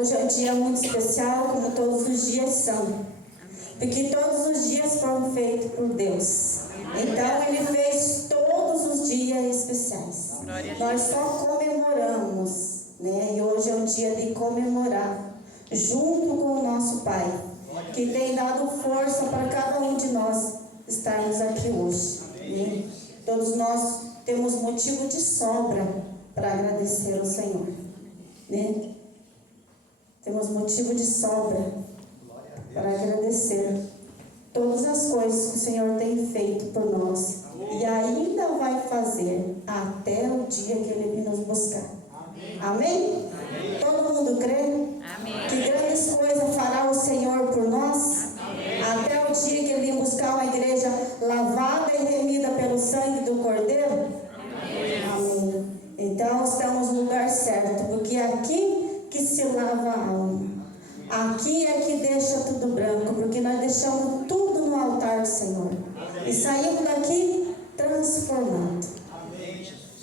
Hoje é um dia muito especial, como todos os dias são. Porque todos os dias foram feitos por Deus. Então Ele fez todos os dias especiais. Nós só comemoramos, né? E hoje é um dia de comemorar, junto com o nosso Pai, que tem dado força para cada um de nós estarmos aqui hoje, né? Todos nós temos motivo de sobra para agradecer ao Senhor, né? Temos motivo de sobra para agradecer todas as coisas que o Senhor tem feito por nós e ainda vai fazer até o dia que Ele vir nos buscar. Amém? Todo mundo crê? Amém. Que grandes coisas fará o Senhor por nós? Amém. Até o dia que Ele vir buscar uma igreja lavada e remida pelo sangue do Cordeiro? Amém. Então estamos no lugar certo, porque é aqui que se lava a alma. Aqui é que deixa tudo branco, porque nós deixamos tudo no altar do Senhor. E saímos daqui transformados.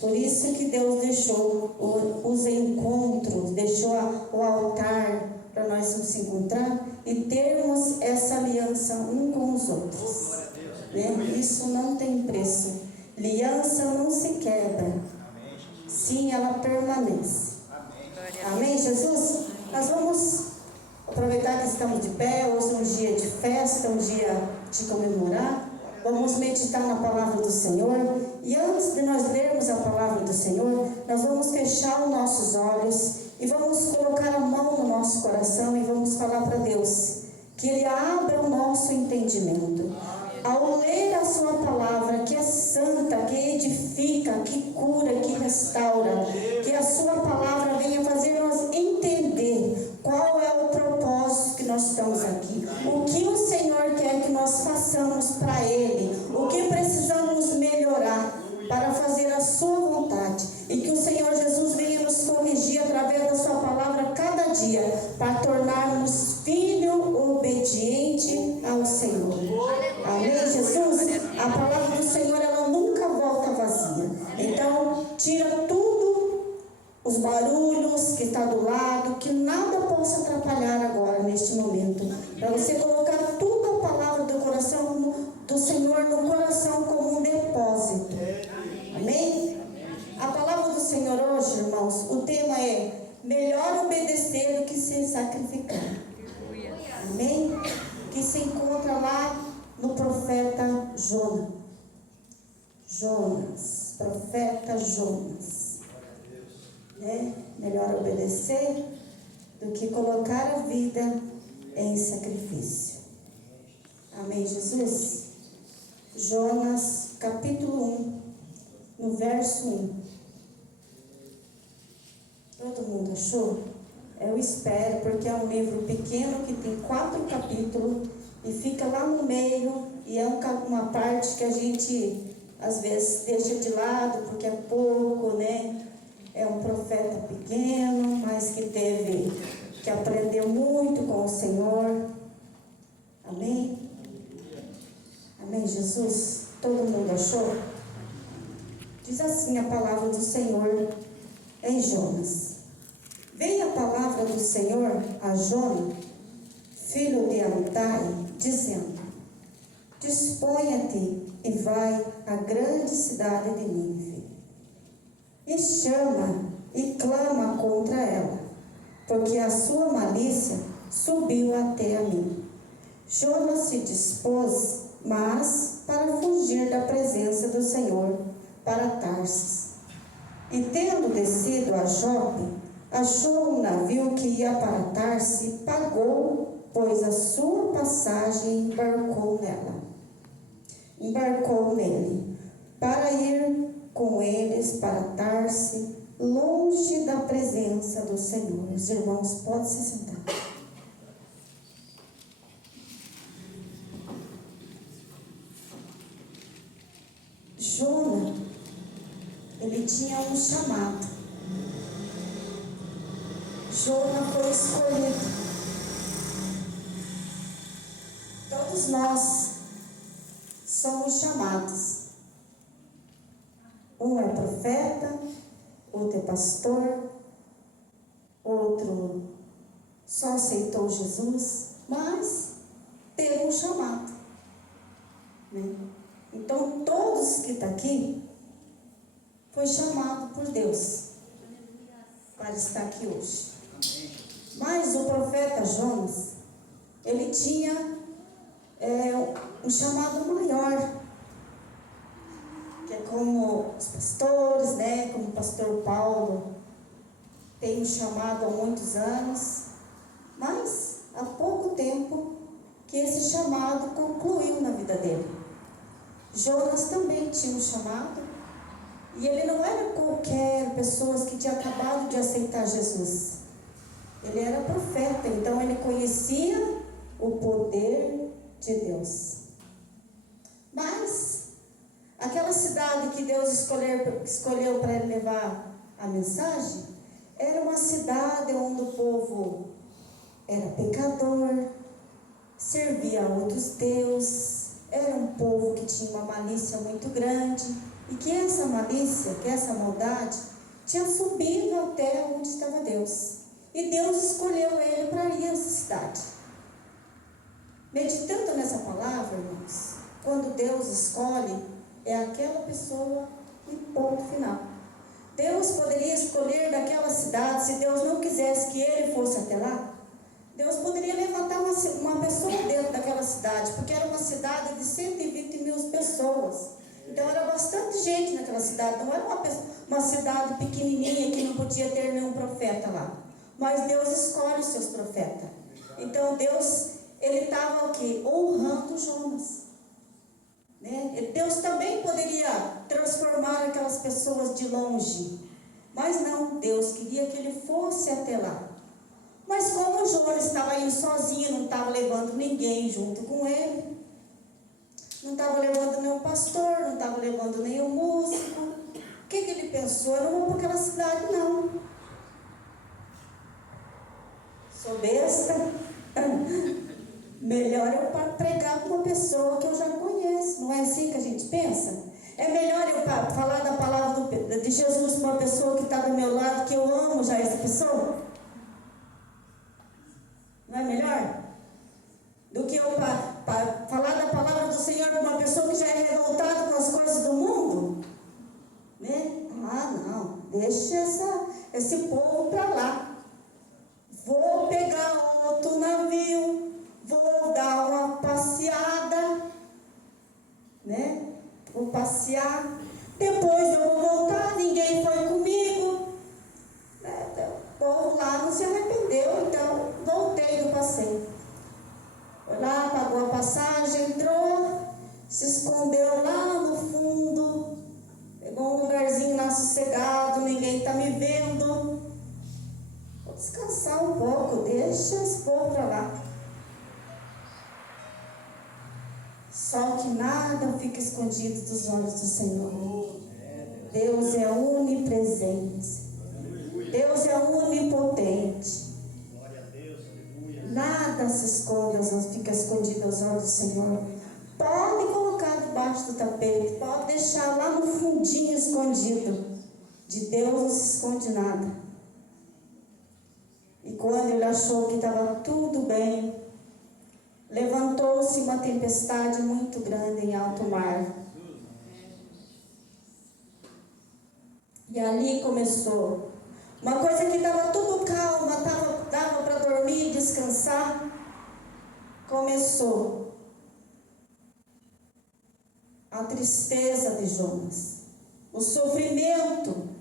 Por isso que Deus deixou os encontros, deixou o altar para nós nos encontrar e termos essa aliança um com os outros. Né? Isso não tem preço. Aliança não se quebra. Sim, ela permanece. Amém, Jesus? Nós vamos aproveitar que estamos de pé. Hoje é um dia de festa, um dia de comemorar. Vamos meditar na palavra do Senhor. E antes de nós lermos a palavra do Senhor, nós vamos fechar os nossos olhos e vamos colocar a mão no nosso coração e vamos falar para Deus que Ele abra o nosso entendimento. Ao ler a sua palavra, que é santa, que edifica, que cura, que restaura, que a sua palavra venha fazer nós entender qual é o propósito que nós estamos aqui, o que o Senhor quer que nós façamos para Ele, o que precisamos melhorar para fazer a sua vontade, e que o Senhor Jesus venha nos corrigir através da sua palavra cada dia, para tornarmos filho obediente ao Senhor. Amém, Jesus? A palavra do Senhor, ela nunca volta vazia. Então, tira tudo, os barulhos que está do lado, que nada possa atrapalhar agora, neste momento. Para você colocar tudo a palavra do coração do Senhor no coração como um depósito. Amém? A palavra do Senhor hoje, irmãos, o tema é: melhor obedecer do que se sacrificar. Amém? Que se encontra lá no profeta Jonas. Profeta Jonas. Né? Melhor obedecer do que colocar a vida em sacrifício. Amém, Jesus? Jonas, capítulo 1, no verso 1. Todo mundo achou? Eu espero, porque é um livro pequeno que tem 4 capítulos e fica lá no meio, e é uma parte que a gente às vezes deixa de lado porque é pouco, né? É um profeta pequeno, mas que teve que aprender muito com o Senhor. Amém? Amém, Jesus? Todo mundo achou? Diz assim a palavra do Senhor em Jonas. Veio a palavra do Senhor a Jonas, filho de Amitai, dizendo: Disponha-te e vai à grande cidade de Nínive, e chama e clama contra ela, porque a sua malícia subiu até a mim. Jonas se dispôs, mas para fugir da presença do Senhor, para Tarsis. E tendo descido a Jope, achou um navio que ia para Tarsis e pagou, pois a sua passagem embarcou nele, para ir com eles para Tarsis, longe da presença do Senhor. Os irmãos podem se sentar. Jonas, ele tinha um chamado. Jonas foi escolhido. Todos nós somos chamados. Um é profeta, outro é pastor, outro só aceitou Jesus, mas teve um chamado, né? Então, todos que estão aqui, foi chamado por Deus para estar aqui hoje. Mas o profeta Jonas, ele tinha um chamado maior, que é como os pastores, né? Como o pastor Paulo tem um chamado há muitos anos, mas há pouco tempo que esse chamado concluiu na vida dele. Jonas também tinha um chamado, e ele não era qualquer pessoa que tinha acabado de aceitar Jesus. Ele era profeta, então ele conhecia o poder de Deus. Mas aquela cidade que Deus escolheu para ele levar a mensagem, era uma cidade onde o povo era pecador, servia a outros deuses, era um povo que tinha uma malícia muito grande, e que essa malícia, que essa maldade, tinha subido até onde estava Deus. E Deus escolheu ele para ir a essa cidade. Meditando nessa palavra, irmãos, quando Deus escolhe, é aquela pessoa e ponto final. Deus poderia escolher daquela cidade, se Deus não quisesse que ele fosse até lá, Deus poderia levantar uma pessoa dentro daquela cidade, porque era uma cidade de 120 mil pessoas. Então era bastante gente naquela cidade, não era uma cidade pequenininha que não podia ter nenhum profeta lá. Mas Deus escolhe os seus profetas. Então Deus, ele estava aqui honrando Jonas, né? Deus também poderia transformar aquelas pessoas de longe, mas não, Deus queria que ele fosse até lá. Mas como Jonas estava indo sozinho, não estava levando ninguém junto com ele, não estava levando nenhum pastor, não estava levando nenhum músico, o que ele pensou? Eu não vou para aquela cidade, não. Sou besta. Melhor eu pregar para uma pessoa que eu já conheço. Não é assim que a gente pensa? É melhor eu falar da palavra de Jesus para uma pessoa que está do meu lado, que eu amo já essa pessoa? Não é melhor? Do que eu falar da palavra do Senhor para uma pessoa que já é revoltada com as coisas do mundo? Né? Ah, não. Deixa esse povo para lá. Vou pegar outro navio, vou dar uma passeada, né? Vou passear, depois eu vou voltar, ninguém foi comigo. O povo lá não se arrependeu, então voltei do passeio. Foi lá, pagou a passagem, entrou, se escondeu lá no fundo, pegou um lugarzinho lá sossegado, ninguém está me vendo. Vou descansar um pouco, deixa esse povo para lá. Só que nada fica escondido dos olhos do Senhor. Deus é onipresente. Deus é onipotente. Nada se esconde, fica escondido aos olhos do Senhor. Pode colocar debaixo do tapete, pode deixar lá no fundinho escondido. De Deus não se esconde nada. E quando ele achou que estava tudo bem, levantou-se uma tempestade muito grande em alto mar. E ali começou. Uma coisa que estava tudo calma, dava para dormir, descansar. Começou a tristeza de Jonas. O sofrimento,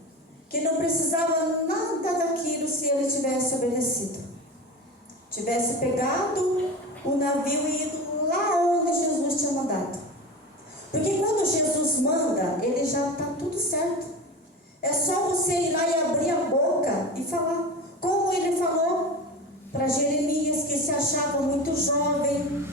que não precisava nada daquilo se ele tivesse obedecido. Tivesse pegado o navio e ido lá onde Jesus tinha mandado. Porque quando Jesus manda, ele já está tudo certo. É só você ir lá e abrir a boca e falar. Como ele falou para Jeremias, que se achava muito jovem,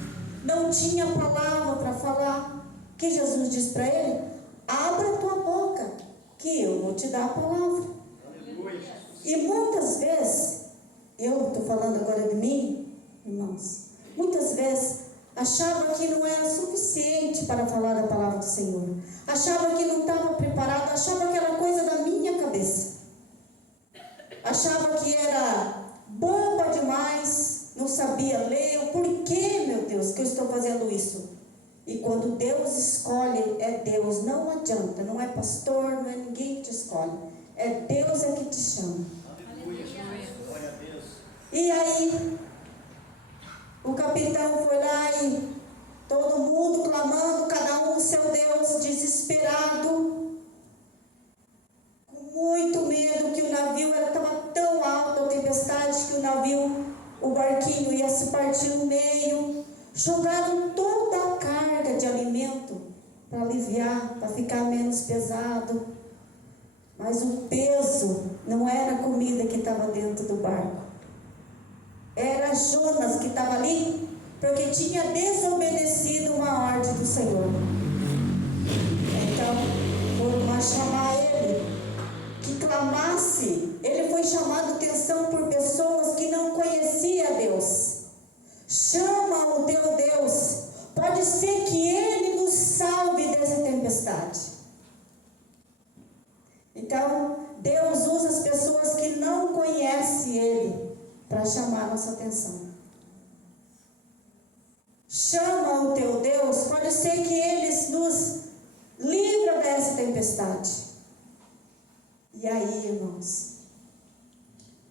não tinha palavra para falar. O que Jesus disse para ele? Abra a tua boca, que eu vou te dar a palavra. E muitas vezes, eu estou falando agora de mim, irmãos, muitas vezes achava que não era suficiente para falar da palavra do Senhor. Achava que não estava preparado, achava que era coisa da minha cabeça. Achava que era boba demais sabia ler, o porquê, meu Deus, que eu estou fazendo isso. E quando Deus escolhe, é Deus, não adianta, não é pastor, não é ninguém que te escolhe, é Deus que te chama. Glória a Deus. E aí, o capitão foi lá e todo mundo clamando, cada um seu Deus, desesperado, com muito medo, que o navio estava tão alto, a tempestade, que o navio, o barquinho ia se partir no meio. Jogaram toda a carga de alimento para aliviar, para ficar menos pesado. Mas o peso não era a comida que estava dentro do barco. Era Jonas que estava ali, porque tinha desobedecido uma ordem do Senhor. Então, foram lá chamar ele, que clamasse. Ele foi chamado a atenção por pessoas que não conheciam Deus. Chama o teu Deus, pode ser que Ele nos salve dessa tempestade. Então, Deus usa as pessoas que não conhecem Ele para chamar a nossa atenção. Chama o teu Deus, pode ser que Ele nos livra dessa tempestade. E aí, irmãos,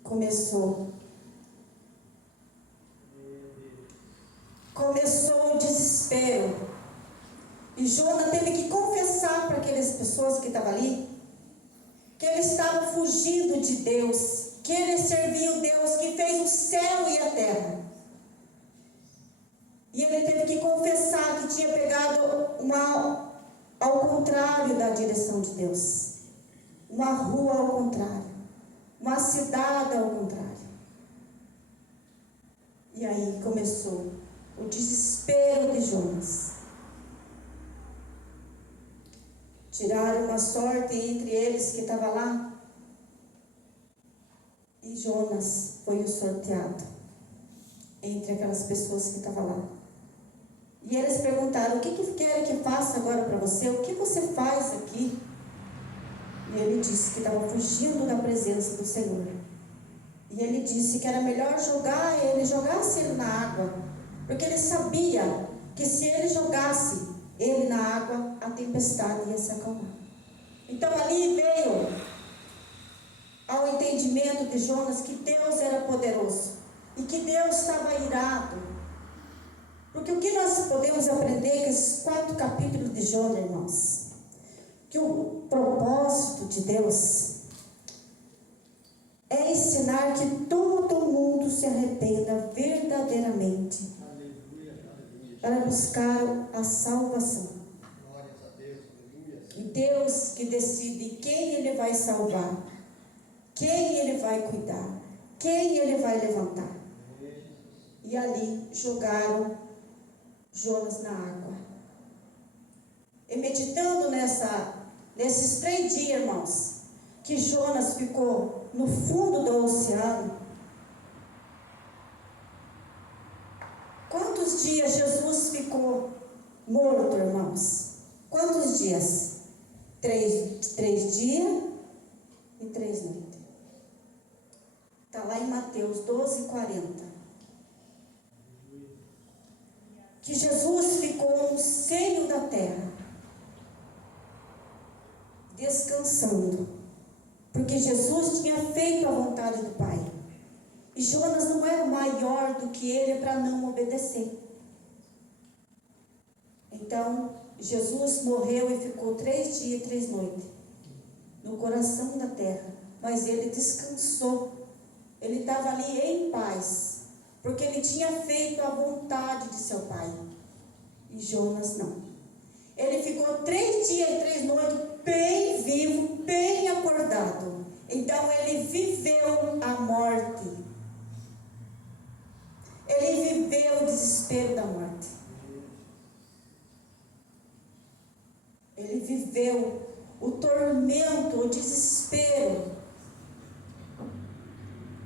começou o desespero. E Jonas teve que confessar para aquelas pessoas que estavam ali que ele estava fugindo de Deus, que ele servia o Deus que fez o céu e a terra. E ele teve que confessar que tinha pegado ao contrário da direção de Deus, uma rua ao contrário, uma cidade ao contrário. E aí começou o desespero de Jonas. Tiraram uma sorte entre eles que estava lá. E Jonas foi o sorteado entre aquelas pessoas que estavam lá. E eles perguntaram: o que querem que faça agora para você? O que você faz aqui? E ele disse que estava fugindo da presença do Senhor. E ele disse que era melhor jogasse ele na água, porque ele sabia que se ele jogasse ele na água, a tempestade ia se acalmar. Então ali veio ao entendimento de Jonas que Deus era poderoso e que Deus estava irado. Porque o que nós podemos aprender com esses 4 capítulos de Jonas, irmãos? Que o propósito de Deus é ensinar que todo mundo se arrependa verdadeiramente para buscar a salvação. E Deus que decide quem Ele vai salvar, quem Ele vai cuidar, quem Ele vai levantar. E ali jogaram Jonas na água. E meditando nesses 3 dias, irmãos, que Jonas ficou no fundo do oceano. Quantos dias Jesus ficou morto, irmãos? Quantos dias? 3 dias e 3 noites. Está lá em Mateus 12:40. Que Jesus ficou no seio da terra, descansando, porque Jesus tinha feito a vontade do Pai. E Jonas não era maior do que ele para não obedecer. Então, Jesus morreu e ficou 3 dias e 3 noites no coração da terra. Mas ele descansou. Ele estava ali em paz, porque ele tinha feito a vontade de seu Pai. E Jonas não. Ele ficou 3 dias e 3 noites bem vivo, bem acordado. Então ele viveu a morte. Ele viveu o desespero da morte. Ele viveu o tormento, o desespero.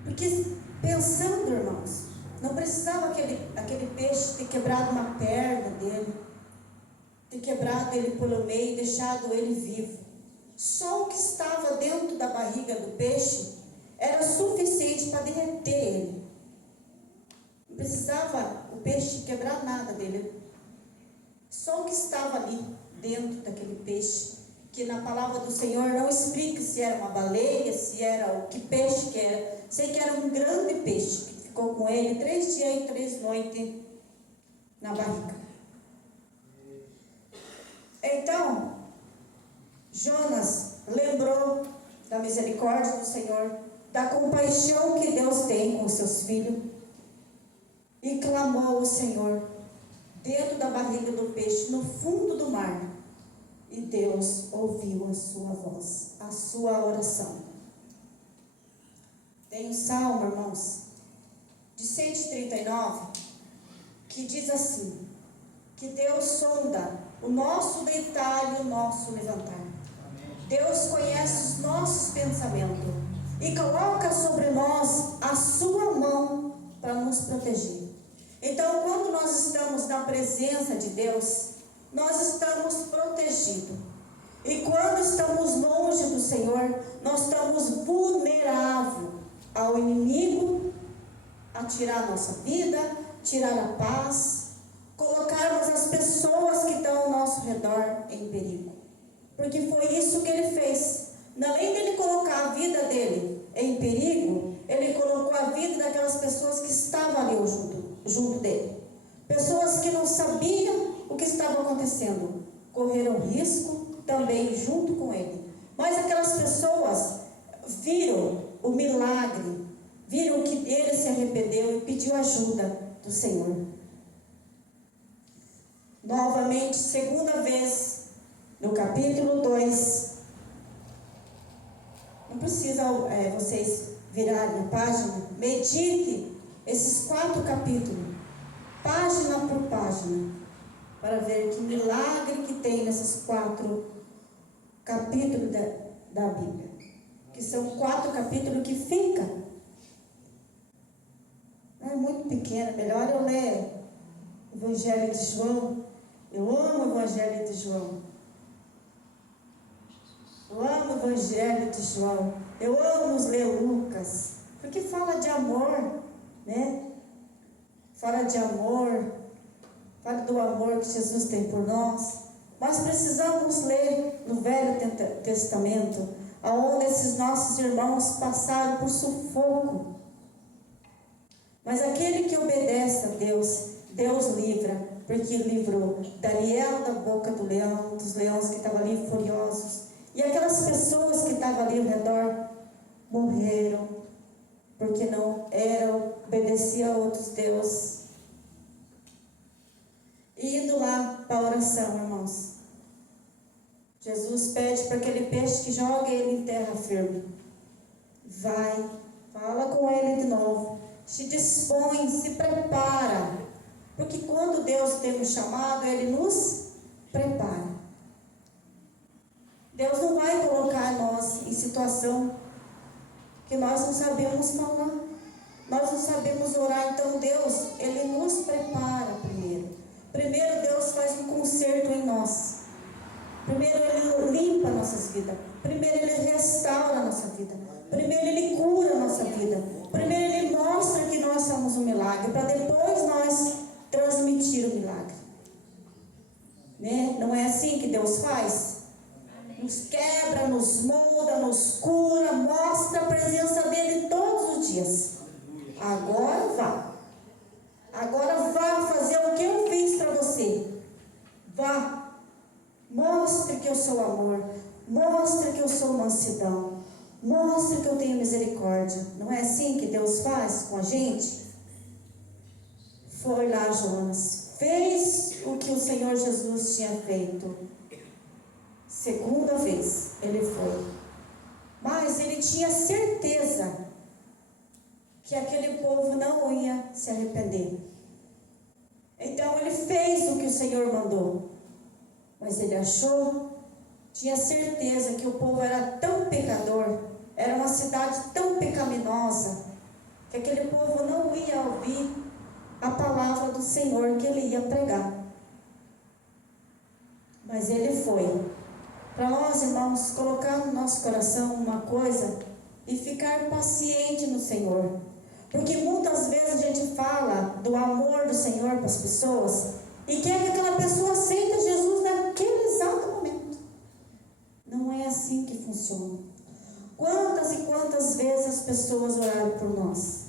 Porque pensando, irmãos, não precisava aquele peixe ter quebrado uma perna dele, ter quebrado ele pelo meio e deixado ele vivo. Só o que estava dentro da barriga do peixe era suficiente para derreter ele. Não precisava dele. Só o que estava ali dentro daquele peixe, que na palavra do Senhor não explica se era uma baleia, se era o que peixe que era. Sei que era um grande peixe que ficou com ele 3 dias e 3 noites na barriga. Então, Jonas lembrou da misericórdia do Senhor, da compaixão que Deus tem com os seus filhos, e clamou ao Senhor dentro da barriga do peixe, no fundo do mar, e Deus ouviu a sua voz, a sua oração. Tem um salmo, irmãos, de 139, que diz assim, que Deus sonda o nosso deitar e o nosso levantar. Deus conhece os nossos pensamentos e coloca sobre nós a sua mão para nos proteger. Então, quando nós estamos na presença de Deus, nós estamos protegidos. E quando estamos longe do Senhor, nós estamos vulneráveis ao inimigo, a tirar a nossa vida, tirar a paz, colocarmos as pessoas que estão ao nosso redor em perigo. Porque foi isso que ele fez. Além de ele colocar a vida dele em perigo, ele colocou a vida daquelas pessoas que estavam ali junto dele. Pessoas que não sabiam o que estava acontecendo, correram risco também junto com ele. Mas aquelas pessoas viram o milagre, viram que ele se arrependeu e pediu ajuda do Senhor. Novamente, segunda vez, no capítulo 2, não precisa vocês virarem a página, medite esses 4 capítulos, página por página, para ver que milagre que tem nesses 4 capítulos da Bíblia, que são 4 capítulos que ficam. É muito pequeno, melhor eu ler o Evangelho de João. Eu amo o Evangelho de João. Eu amo o Evangelho de João. Eu amo ler Lucas, porque fala de amor, né? Fala de amor, fala do amor que Jesus tem por nós. Mas precisamos ler no Velho Testamento, aonde esses nossos irmãos passaram por sufoco. Mas aquele que obedece a Deus, Deus livra, porque livrou Daniel da boca do leão, dos leões que estavam ali furiosos. E aquelas pessoas que estavam ali ao redor morreram, porque não obedeciam a outros deuses. E indo lá para a oração, irmãos, Jesus pede para aquele peixe que joga ele em terra firme. Vai, fala com ele de novo, se dispõe, se prepara, porque quando Deus tem um chamado, Ele nos prepara. Deus não vai colocar nós em situação que nós não sabemos falar, nós não sabemos orar. Então Deus, Ele nos prepara primeiro. Primeiro Deus faz um conserto em nós. Primeiro Ele limpa nossas vidas. Primeiro Ele restaura a nossa vida. Primeiro Ele cura a nossa vida. Primeiro Ele mostra que nós somos um milagre, para depois nós transmitir o milagre. Né? Não é assim que Deus faz? Nos quebra, nos molda, nos cura, mostra a presença dEle todos os dias. Agora vá. Agora vá fazer o que eu fiz para você. Vá. Mostre que eu sou amor. Mostre que eu sou mansidão. Mostre que eu tenho misericórdia. Não é assim que Deus faz com a gente? Foi lá Jonas, fez o que o Senhor Jesus tinha feito. Segunda vez ele foi. Mas ele tinha certeza que aquele povo não ia se arrepender. Então ele fez o que o Senhor mandou. Mas ele achou, tinha certeza que o povo era tão pecador, era uma cidade tão pecaminosa, que aquele povo não ia ouvir a palavra do Senhor que ele ia pregar. Mas ele foi. Para nós, irmãos, colocar no nosso coração uma coisa e ficar paciente no Senhor. Porque muitas vezes a gente fala do amor do Senhor para as pessoas e quer que aquela pessoa aceite Jesus naquele exato momento. Não é assim que funciona. Quantas e quantas vezes as pessoas oraram por nós?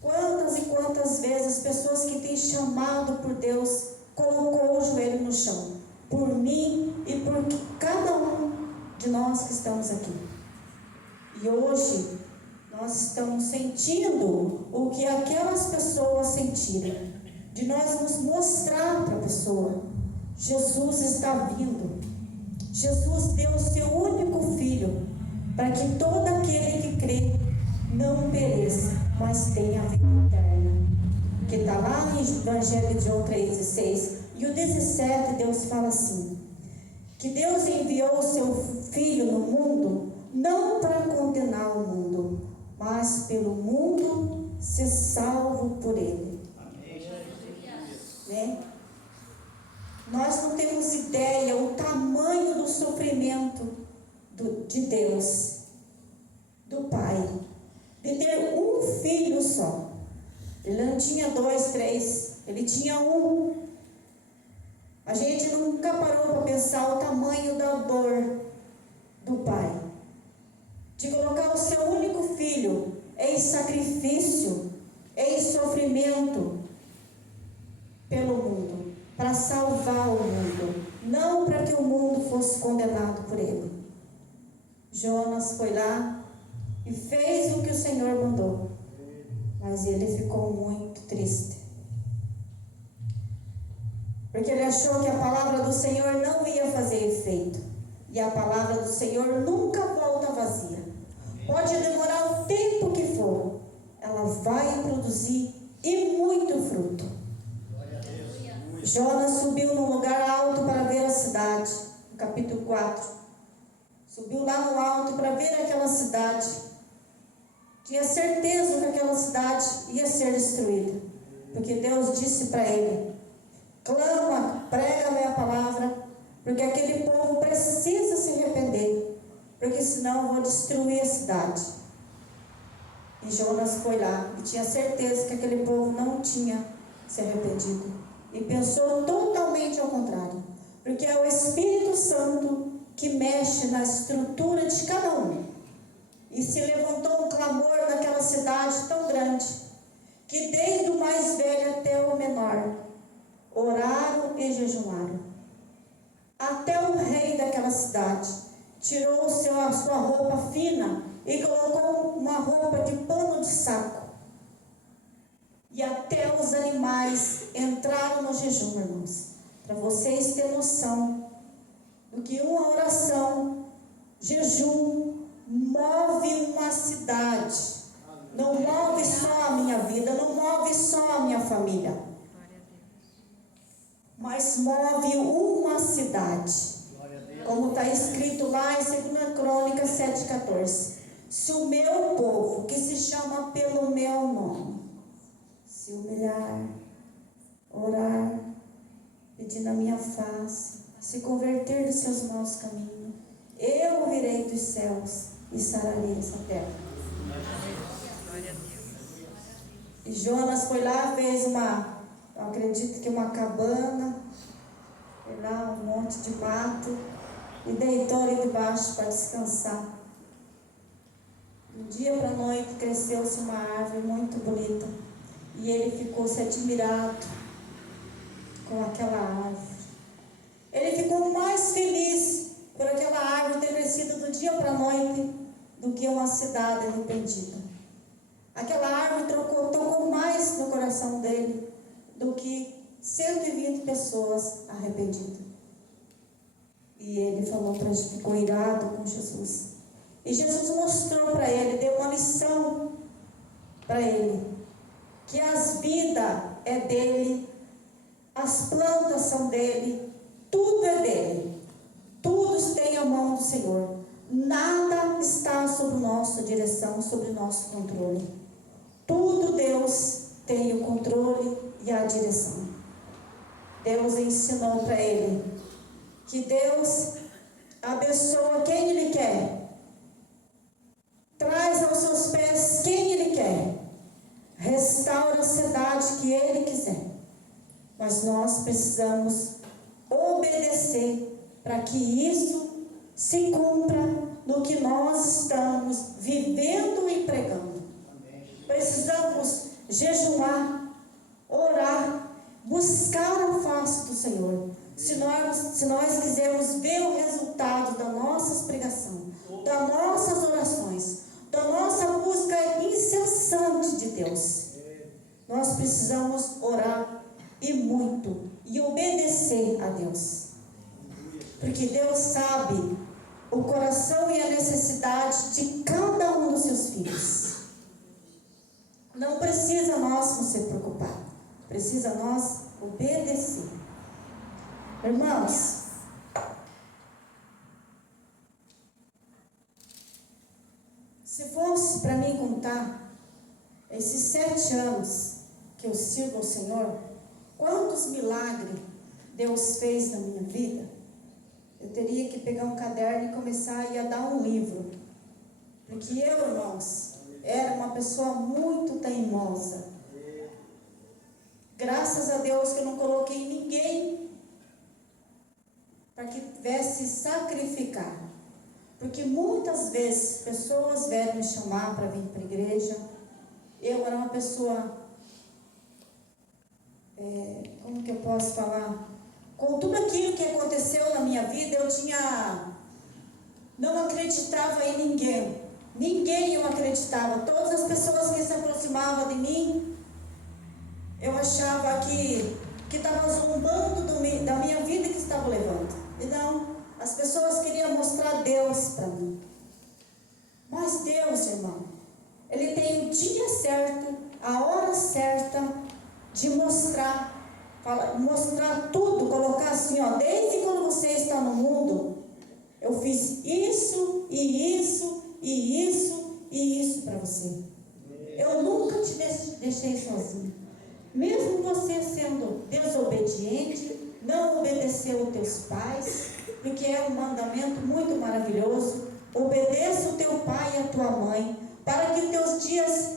Quantas e quantas vezes as pessoas que têm chamado por Deus colocou o joelho no chão? Por mim e por cada um de nós que estamos aqui. E hoje nós estamos sentindo o que aquelas pessoas sentiram. De nós nos mostrar para a pessoa: Jesus está vindo. Jesus deu o seu único filho para que todo aquele que crê não pereça, mas tenha a vida eterna. Que está lá no Evangelho de João 3,16. E o 17, Deus fala assim: que Deus enviou o seu Filho no mundo, não para condenar o mundo, mas pelo mundo ser salvo por ele. Né? Nós não temos ideia o tamanho do sofrimento de Deus, do Pai, de ter um filho só. Ele não tinha 2, 3, ele tinha um. A gente nunca parou para pensar o tamanho da dor do Pai, de colocar o seu único filho em sacrifício, em sofrimento pelo mundo, para salvar o mundo, não para que o mundo fosse condenado por ele. Jonas foi lá e fez o que o Senhor mandou, mas ele ficou muito triste, porque ele achou que a palavra do Senhor não ia fazer efeito. E a palavra do Senhor nunca volta vazia. Pode demorar o tempo que for, ela vai produzir e muito fruto. Jonas subiu num lugar alto para ver a cidade, no capítulo 4. Subiu lá no alto para ver aquela cidade. Tinha certeza que aquela cidade ia ser destruída, porque Deus disse para ele: clama, prega a minha palavra, porque aquele povo precisa se arrepender, porque senão eu vou destruir a cidade. E Jonas foi lá e tinha certeza que aquele povo não tinha se arrependido, e pensou totalmente ao contrário, porque é o Espírito Santo que mexe na estrutura de cada um. E se levantou um clamor naquela cidade tão grande, que desde o mais velho até o menor oraram e jejuaram. Até o rei daquela cidade tirou a sua roupa fina e colocou uma roupa de pano de saco. E até os animais entraram no jejum, irmãos. Para vocês terem noção do que uma oração, jejum, move uma cidade. Não move só a minha vida, não move só a minha família, mas move uma cidade. Como está escrito lá em 2 Crônicas 7,14. Se o meu povo, que se chama pelo meu nome, se humilhar, orar, pedir na minha face, se converter dos seus maus caminhos, eu ouvirei dos céus e sararei essa terra. E Jonas foi lá, fez eu acredito que uma cabana, foi lá um monte de mato, e deitou ali debaixo para descansar. De dia para a noite cresceu-se uma árvore muito bonita, e ele ficou-se admirado com aquela árvore. Ele ficou mais feliz por aquela árvore ter crescido do dia para a noite do que uma cidade arrependida. Aquela árvore tocou mais no coração dele do que 120 pessoas arrependidas. E ele ficou irado com Jesus. E Jesus mostrou para ele, deu uma lição para ele, que as vidas é dele, as plantas são dele, tudo é dele, tudo tem a mão do Senhor, nada está sob nossa direção, sob nosso controle, tudo Deus tem o controle e a direção. Deus ensinou para ele que Deus abençoa quem Ele quer, traz aos seus pés quem Ele quer, restaura a cidade que Ele quiser, mas nós precisamos obedecer para que isso se cumpra no que nós estamos vivendo e pregando. Precisamos jejuar, orar, buscar a face do Senhor. Se nós quisermos ver o resultado da nossa pregação, das nossas orações, da nossa busca incessante de Deus, nós precisamos orar e muito, e obedecer a Deus. Porque Deus sabe o coração e a necessidade de cada um dos seus filhos. Não precisa nós nos preocupar, precisa nós obedecer. Irmãos, se fosse para mim contar esses 7 anos que eu sirvo ao Senhor, quantos milagres Deus fez na minha vida, eu teria que pegar um caderno e começar a dar um livro. Porque eu, irmãos, era uma pessoa muito teimosa. Graças a Deus que eu não coloquei ninguém para que tivesse sacrificar. Porque muitas vezes pessoas vieram me chamar para vir para a igreja. Eu era uma pessoa, como que eu posso falar? Com tudo aquilo que aconteceu na minha vida, não acreditava em ninguém. Ninguém eu acreditava. Todas as pessoas que se aproximavam de mim, eu achava que estava zombando da minha vida que estava levando. E não, as pessoas queriam mostrar Deus para mim. Mas Deus, irmão, Ele tem o dia certo, a hora certa de mostrar tudo, colocar assim, ó, desde quando você está no mundo, eu fiz isso, e isso, e isso, e isso para você. Eu nunca te deixei sozinho. Mesmo você sendo desobediente, não obedeceu os teus pais, porque é um mandamento muito maravilhoso. Obedeça o teu pai e a tua mãe, para que os teus dias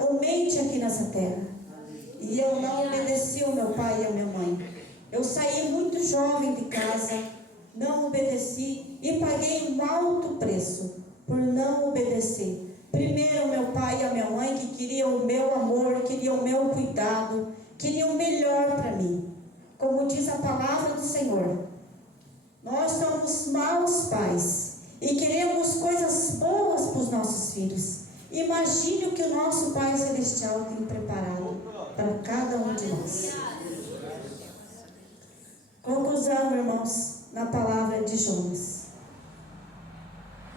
aumente aqui nessa terra. E eu não obedeci o meu pai e a minha mãe. Eu saí muito jovem de casa, não obedeci e paguei um alto preço por não obedecer. Primeiro o meu pai e a minha mãe, que queriam o meu amor, queriam o meu cuidado, queriam o melhor para mim. Como diz a palavra do Senhor, nós somos maus pais e queremos coisas boas para os nossos filhos. Imagine o que o nosso Pai Celestial tem preparado para cada um de nós. Conclusão, irmãos, na palavra de Jonas.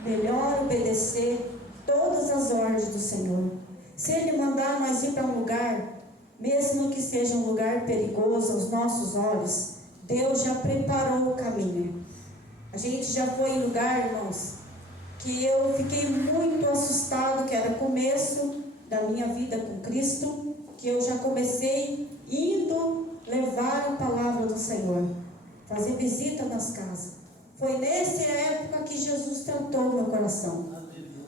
Melhor obedecer todas as ordens do Senhor. Se Ele mandar nós ir para um lugar, mesmo que seja um lugar perigoso aos nossos olhos, Deus já preparou o caminho. A gente já foi em lugar, irmãos, que eu fiquei muito assustado, que era o começo da minha vida com Cristo, que eu já comecei indo levar a palavra do Senhor, fazer visita nas casas. Foi nessa época que Jesus tratou meu coração.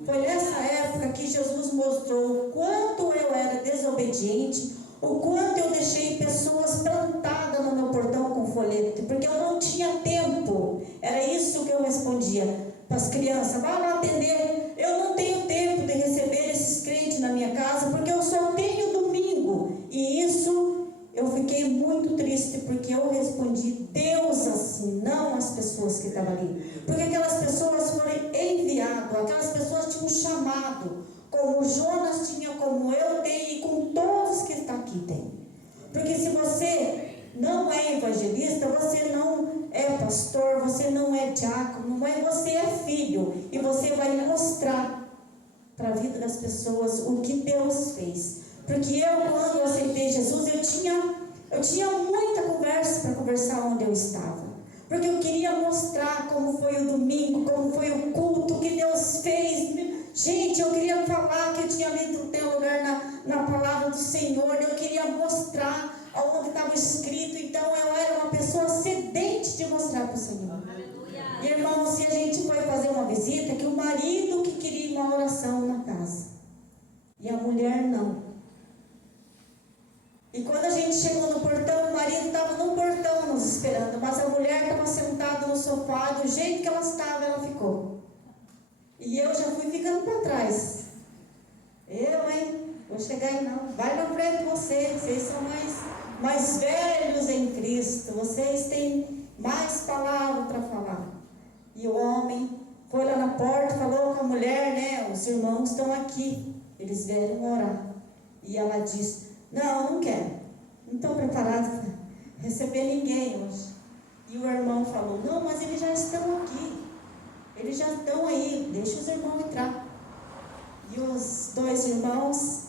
Foi nessa época que Jesus mostrou o quanto eu era desobediente, o quanto eu deixei pessoas plantadas no meu portão com folheto, porque eu não tinha tempo. Era isso que eu respondia para as crianças: vai lá atender. Eu não tenho tempo de receber esses crentes na minha casa, porque eu só tenho domingo. E isso eu fiquei muito triste, porque eu respondi Deus assim, não as pessoas que estavam ali. Porque aquelas pessoas foram enviadas, aquelas pessoas tinham um chamado, como Jonas tinha, como eu tenho e com todos que estão aqui tem. Porque se você não é evangelista, você não é pastor, você não é diácono, você é filho, e você vai mostrar para a vida das pessoas o que Deus fez. Porque eu, quando eu aceitei Jesus, eu tinha muita conversa para conversar onde eu estava, porque eu queria mostrar como foi o domingo, como foi o culto que Deus fez. Gente, eu queria falar que eu tinha lido teu lugar na palavra do Senhor. Eu queria mostrar onde estava escrito. Então eu era uma pessoa sedente de mostrar para o Senhor. E, irmãos, se a gente foi fazer uma visita, que o marido que queria uma oração na casa e a mulher não. E quando a gente chegou no portão, o marido estava no portão nos esperando, mas a mulher estava sentada no sofá, do jeito que ela estava, ela ficou. E eu já fui ficando para trás. Vou chegar aí não. Vai na frente vocês são mais velhos em Cristo, vocês têm mais palavra para falar. E o homem foi lá na porta, falou com a mulher, né? Os irmãos estão aqui, eles vieram orar. E ela disse: não quero, não estou preparada para receber ninguém hoje. E o irmão falou: não, mas eles já estão aqui, eles já estão aí, deixa os irmãos entrar. E os dois irmãos,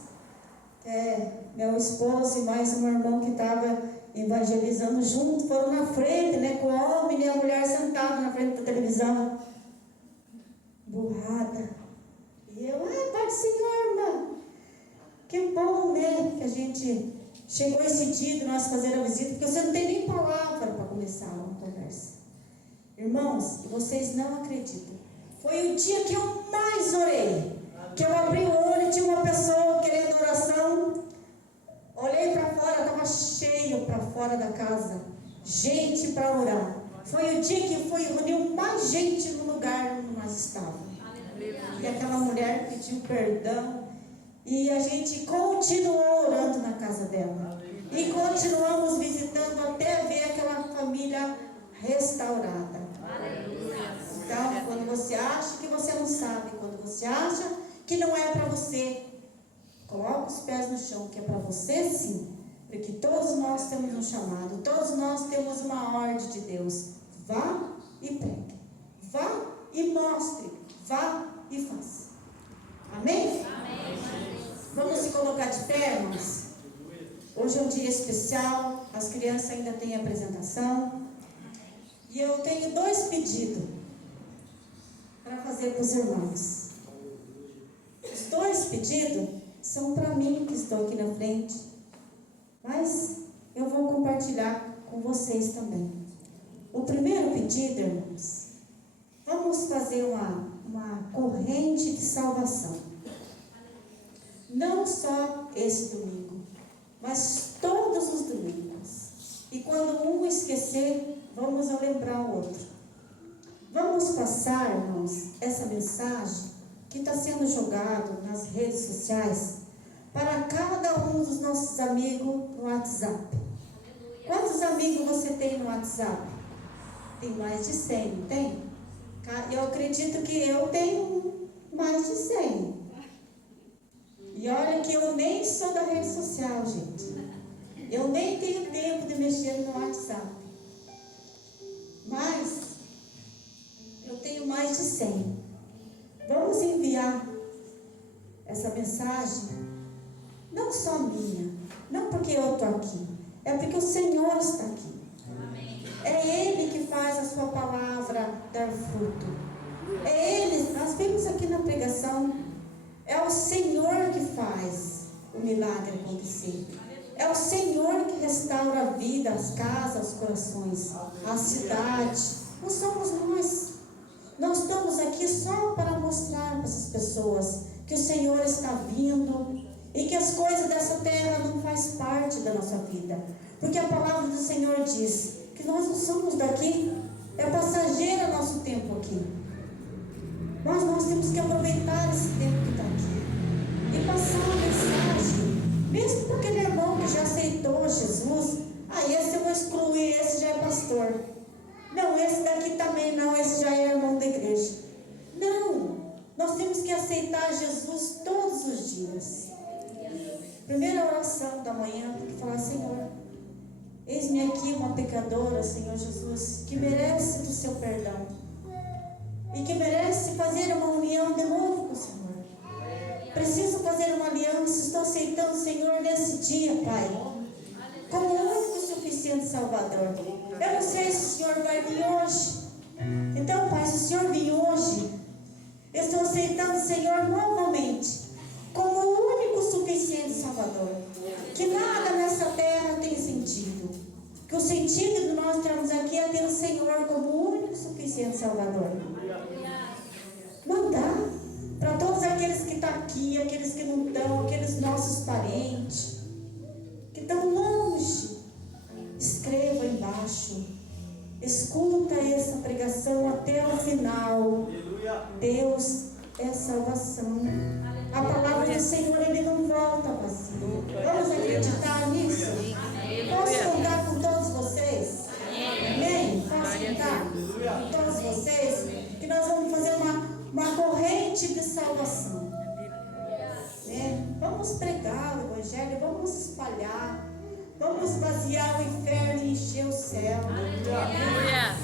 meu esposo e mais um irmão que estava evangelizando junto, foram na frente, né, com o homem e a mulher sentada na frente da televisão, burrada. E eu: Pai do Senhor, irmã, que bom, né, que a gente chegou esse dia de nós fazer a visita, porque você não tem nem palavra para começar uma conversa. Irmãos, vocês não acreditam, foi o dia que eu mais orei, que eu abri o olho e tinha uma pessoa querendo oração. Olhei para fora, estava cheio para fora da casa, gente para orar. Foi o dia que reuniu mais gente no lugar onde nós estávamos. E aquela mulher pediu perdão e a gente continuou orando na casa dela. E continuamos visitando até ver aquela família restaurada. Então, quando você acha que você não sabe, quando você acha que não é para você, coloca os pés no chão, que é para você sim, porque todos nós temos um chamado, todos nós temos uma ordem de Deus. Vá e pregue, vá e mostre, vá e faça. Amém? Amém. Vamos se colocar de pé, irmãos? Hoje é um dia especial, as crianças ainda têm apresentação, e eu tenho 2 pedidos para fazer para os irmãos. Os 2 pedidos são para mim, que estou aqui na frente, mas eu vou compartilhar com vocês também. O primeiro pedido, irmãos, vamos fazer uma corrente de salvação. Não só esse domingo, mas todos os domingos. E quando um esquecer, vamos lembrar o outro. Vamos passar, irmãos, essa mensagem que está sendo jogado nas redes sociais para cada um dos nossos amigos no WhatsApp. Quantos amigos você tem no WhatsApp? Tem mais de 100, não tem? Eu acredito que eu tenho mais de 100. E olha que eu nem sou da rede social, gente. Eu nem tenho tempo de mexer no WhatsApp. Mas eu tenho mais de 100. Vamos enviar essa mensagem, não só minha, não porque eu estou aqui, é porque o Senhor está aqui. Amém. É Ele que faz a sua palavra dar fruto. É Ele, nós vimos aqui na pregação, é o Senhor que faz o milagre acontecer. É o Senhor que restaura a vida, as casas, os corações, a cidade. Não somos nós. Nós estamos aqui só para mostrar para essas pessoas que o Senhor está vindo e que as coisas dessa terra não fazem parte da nossa vida. Porque a palavra do Senhor diz que nós não somos daqui, é passageiro nosso tempo aqui. Mas nós temos que aproveitar esse tempo que está aqui e passar a mensagem, mesmo para aquele irmão que já aceitou Jesus. Esse eu vou excluir, esse já é pastor. Não, esse daqui também não, esse já é irmão da igreja. Não, nós temos que aceitar Jesus todos os dias. Primeira oração da manhã, tem que falar: Senhor, eis-me aqui uma pecadora, Senhor Jesus, que merece do seu perdão e que merece fazer uma união de novo com o Senhor. Preciso fazer uma aliança, estou aceitando o Senhor nesse dia, Pai, como o único e suficiente Salvador. Eu não sei se o Senhor vai vir hoje. Então, Pai, se o Senhor vir hoje, eu estou aceitando o Senhor novamente como o único e suficiente Salvador. Que nada nessa terra tem sentido. Que o sentido de nós estarmos aqui é ter o Senhor como o único e suficiente Salvador. Não dá para todos aqueles que estão aqui, aqueles que não estão, aqueles nossos parentes que estão longe Deus é salvação. A palavra do Senhor, Ele não volta vazio. Vamos acreditar nisso? Posso contar com todos vocês? Amém? Posso contar com todos vocês? Que nós vamos fazer uma corrente de salvação. Vamos pregar o Evangelho, vamos espalhar, vamos vaziar o inferno e encher o céu. Aleluia.